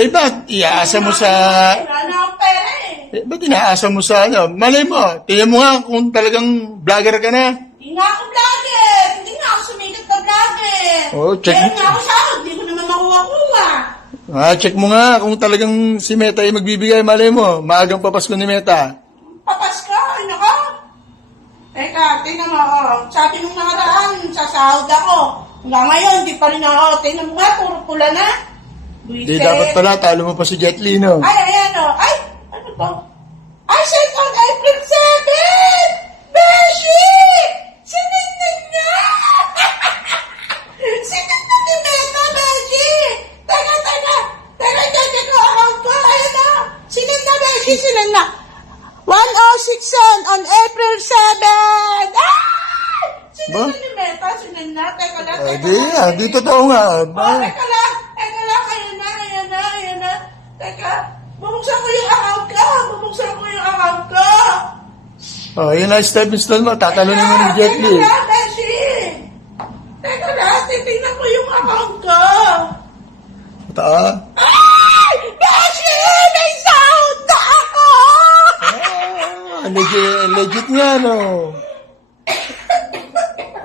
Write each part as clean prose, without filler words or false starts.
Ay, ba't iaasa mo sa... Wala na akong pera eh. Ba't inaasa mo sa ano? Malay mo, tingnan mo nga kung talagang vlogger ka na. Hindi nga ako vlogger. Hindi nga ako sumikat na vlogger. Oh, check Kaya mo. nga ako sahod. Hindi ko naman makuha-kuha. Check mo nga kung talagang si Meta ay magbibigay. Malay mo, maagang papasko ni Meta. Papasko, ano ka? Teka, tingnan mo, sabi nung nakaraan, sasahod ako. Hanggang ngayon, di pa rin ako. Tingnan mo nga, puro pula na. Di dapat pala, talo mo pa si Jet Li, no? Ay, ayan o. Ay, ano to? Ay, set on April 7! Beshi! Sinunod niya! Sinunod ni Meta, Beshi! Teka, check ko account ko. Ayan na. Sinunod na, Beshi, sinunod na. 106 cent on April 7! Ay! Sinunod ni Meta, sinunod na. Teka lang, Di totoo nga. teka lang. Ayan na. Teka, bubuksan ko yung account ko. Yun na, stepping stone mo. Tatalunin mo ni Jet Li. Teka lang, Beshi. Teka lang, titignan ko yung account ko. Ay! Beshi! May sahod na ako! Legit nga, no?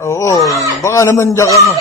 Oo, baka naman diyan ka mo.